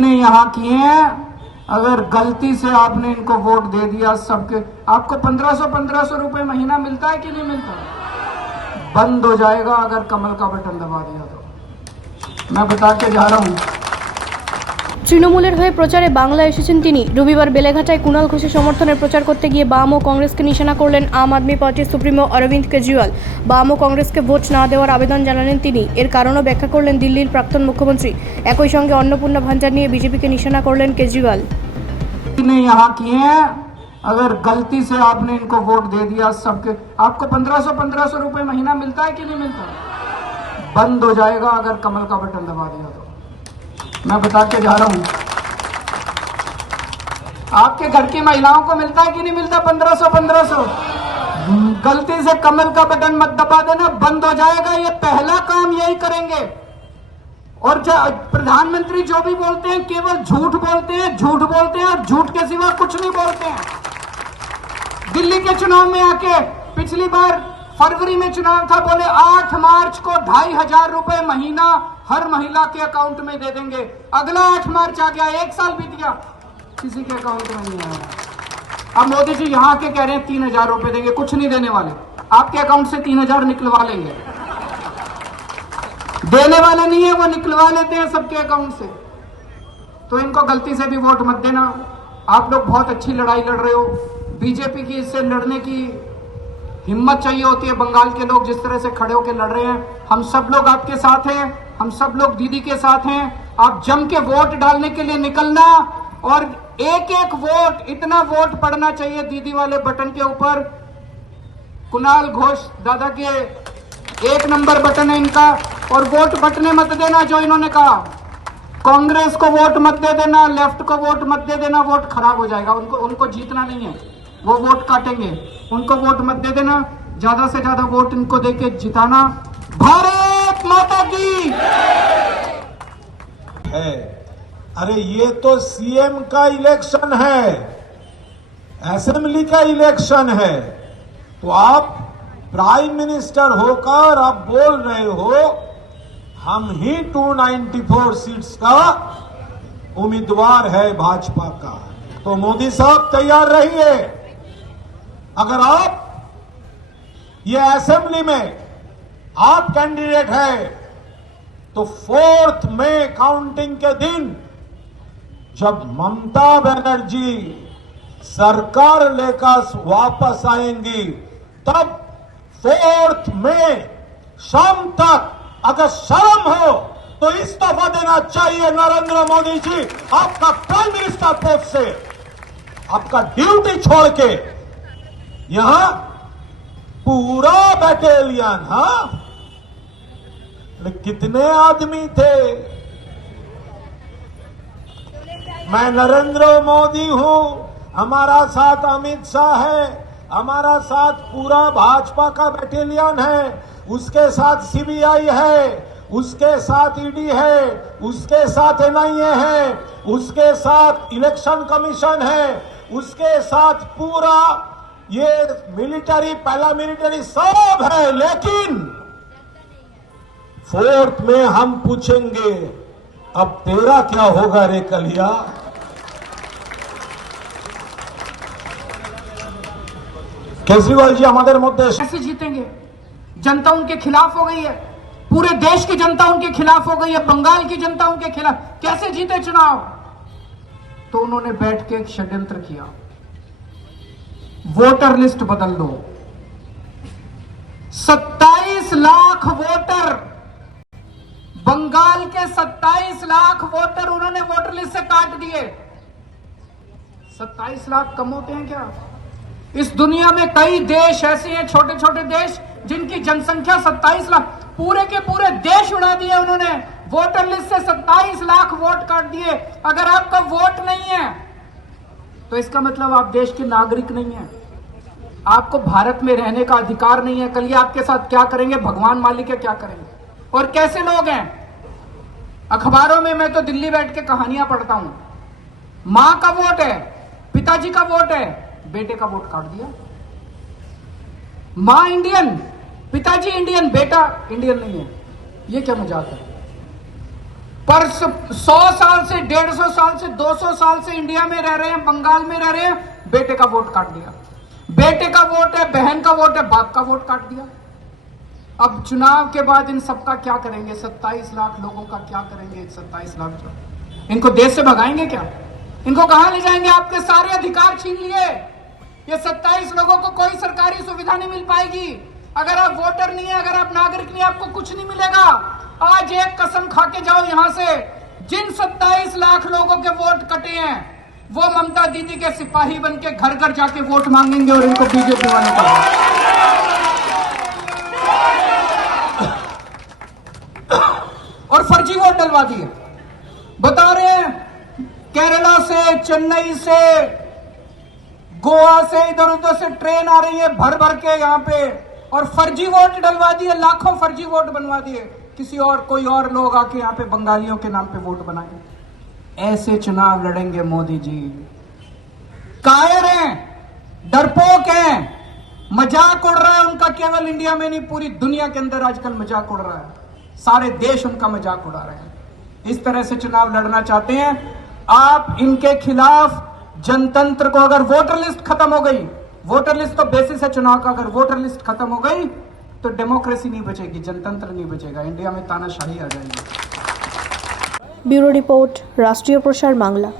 ने यहाँ किए हैं। अगर गलती से आपने इनको वोट दे दिया, सबके आपको 1500 रुपए महीना मिलता है कि नहीं मिलता? बंद हो जाएगा अगर कमल का बटन दबा दिया तो। मैं बता के जा रहा हूँ। তৃণমূলের হয়ে প্রচারে বাংলা এসেছেন তিনি। রবিবার বেলেঘাটায় কুণাল ঘোষের সমর্থনে প্রচার করতে গিয়ে বাম ও কংগ্রেসকে নিশানা করলেন আম আদমি পার্টির সুপ্রিমো অরবিন্দ কেজরিওয়াল। বাম ও কংগ্রেসকে ভোট না দেওয়ার আবেদন জানালেন তিনি। এর কারণও ব্যাখ্যা করলেন দিল্লির প্রাক্তন মুখ্যমন্ত্রী। একই সঙ্গে অন্নপূর্ণা ভান্ডার নিয়ে বিজেপিকে নিশানা করলেন কেজরিওয়াল। ने यहाँ किए हैं। अगर गलती से आपने इनको वोट दे दिया, सबके आपको 1500 रुपए महीना मिलता है कि नहीं मिलता? बंद हो जाएगा अगर कमल का बटन दबा दिया तो। मैं बता के जा रहा हूं। आपके घर की महिलाओं को मिलता है कि नहीं मिलता 1500? गलती से कमल का बटन मत दबा देना, बंद हो जाएगा। ये पहला काम यही करेंगे। और प्रधानमंत्री जो भी बोलते हैं केवल झूठ बोलते हैं और झूठ के सिवा कुछ नहीं बोलते हैं। दिल्ली के चुनाव में आके पिछली बार फरवरी में चुनाव था, बोले 8 मार्च को 2500 रुपए महीना हर महिला के अकाउंट में दे देंगे। अगला 8 मार्च आ गया, 1 साल बीत गया, किसी के अकाउंट में नहीं आया। अब मोदी जी यहाँ के कह रहे हैं 3000 रुपए देंगे, कुछ नहीं देने वाले। आपके अकाउंट से 3000 निकलवा लेंगे। देने वाले नहीं है, वो निकलवा लेते हैं सबके अकाउंट से। तो इनको गलती से भी वोट मत देना। आप लोग बहुत अच्छी लड़ाई लड़ रहे हो। बीजेपी की इससे लड़ने की हिम्मत चाहिए होती है। बंगाल के लोग जिस तरह से खड़े होकर लड़ रहे हैं, हम सब लोग आपके साथ हैं, हम सब लोग दीदी के साथ हैं। आप जम के वोट डालने के लिए निकलना और एक एक वोट, इतना वोट पड़ना चाहिए दीदी वाले बटन के ऊपर। कुणाल घोष दादा के 1 नंबर बटन है इनका। और वोट बटने मत देना जो इन्होंने कहा। कांग्रेस को वोट मत दे देना, लेफ्ट को वोट मत दे देना, वोट खराब हो जाएगा। उनको जीतना नहीं है, वो वोट काटेंगे। उनको वोट मत दे देना, ज्यादा से ज्यादा वोट इनको देके जिताना। भारत माता की है। अरे ये तो सीएम का इलेक्शन है, असेंबली का इलेक्शन है, तो आप प्राइम मिनिस्टर होकर आप बोल रहे हो हम ही 294 सीट्स का उम्मीदवार है भाजपा का। तो मोदी साहब तैयार रहिए। अगर आप ये असेंबली में आप कैंडिडेट है तो 4 मई काउंटिंग के दिन जब ममता बनर्जी सरकार लेकर वापस आएंगी, तब 4 मई शाम तक अगर शर्म हो तो इस्तीफा देना चाहिए नरेंद्र मोदी जी। आपका प्राइम मिनिस्टर पोस्ट से आपका ड्यूटी छोड़ के यहां पूरा बैटालियन, कितने आदमी थे? मैं नरेंद्र मोदी हूं, हमारा साथ अमित शाह है, हमारा साथ पूरा भाजपा का बैटालियन है, उसके साथ सीबीआई है, उसके साथ ईडी है, उसके साथ एनआईए है, उसके साथ इलेक्शन कमीशन है, उसके साथ पूरा ये मिलिट्री, पैरामिलिट्री सब है। लेकिन 4 में हम पूछेंगे अब तेरा क्या होगा रे कलिया? केजरीवाल जी हमारे मुद्दे कैसे जीतेंगे? जनता उनके खिलाफ हो गई है, पूरे देश की जनता उनके खिलाफ हो गई है, बंगाल की जनता उनके खिलाफ। कैसे जीते चुनाव? तो उन्होंने बैठ के एक षड्यंत्र किया, वोटर लिस्ट बदल दो। 27 लाख वोटर, बंगाल के 27 लाख वोटर उन्होंने वोटर लिस्ट से काट दिए। 27 लाख कम होते हैं क्या? इस दुनिया में कई देश ऐसे हैं, छोटे छोटे देश, जिनकी जनसंख्या 27 लाख, पूरे के पूरे देश उड़ा दिए उन्होंने। वोटर लिस्ट से 27 लाख वोट काट दिए। अगर आपका वोट नहीं है तो इसका मतलब आप देश के नागरिक नहीं है, आपको भारत में रहने का अधिकार नहीं है। कल ये आपके साथ क्या करेंगे भगवान मालिक है, क्या करेंगे। और कैसे लोग हैं? अखबारों में मैं तो दिल्ली बैठ के कहानियां पढ़ता हूं। मां का वोट है, पिताजी का वोट है, बेटे का वोट काट दिया। मां इंडियन, पिताजी इंडियन, बेटा इंडियन नहीं है। ये क्या मजाक है? पर 100 साल से 150 साल से 200 साल से इंडिया में रह रहे हैं, बंगाल में रह रहे हैं, बेटे का वोट काट दिया। बेटे का वोट है, बहन का वोट है, बाप का वोट काट दिया। अब चुनाव के बाद इन सबका क्या करेंगे? 27 लाख लोगों का क्या करेंगे? 27 लाख जो इनको देश से भगाएंगे क्या? इनको कहां ले जाएंगे? आपके सारे अधिकार छीन लिए। ये 27 लोगों को कोई सरकारी सुविधा नहीं मिल पाएगी। अगर आप वोटर नहीं है, अगर आप नागरिक नहीं है, आपको कुछ नहीं मिलेगा। आज एक कसम खा के जाओ यहां से, जिन 27 लाख लोगों के वोट कटे हैं वो ममता दीदी के सिपाही बन के घर घर जाके वोट मांगेंगे और इनको बीजेपी वाले को। और फर्जी वोट डलवा दिए। बता रहे हैं केरला से, चेन्नई से, गोवा से, इधर उधर से ट्रेन आ रही है भर भर के यहां पे, और फर्जी वोट डलवा दिए, लाखों फर्जी वोट बनवा दिए। किसी और कोई और लोग आके यहां पे बंगालियों के नाम पे वोट बनाए। ऐसे चुनाव लड़ेंगे मोदी जी। कायर हैं, डरपोक हैं, मजाक उड़ रहा है उनका। केवल इंडिया में नहीं, पूरी दुनिया के अंदर आजकल मजाक उड़ रहा है। सारे देश उनका मजाक उड़ा रहे हैं। इस तरह से चुनाव लड़ना चाहते हैं आप। इनके खिलाफ जनतंत्र को, अगर वोटर लिस्ट खत्म हो गई, वोटर लिस्ट तो बेसिस है चुनाव का, अगर वोटर लिस्ट खत्म हो गई तो डेमोक्रेसी नहीं बचेगी, जनतंत्र नहीं बचेगा, इंडिया में तानाशाही आ जाएगी। ব্যুরো রিপোর্ট, রাষ্ট্রীয় প্রসার বাংলা।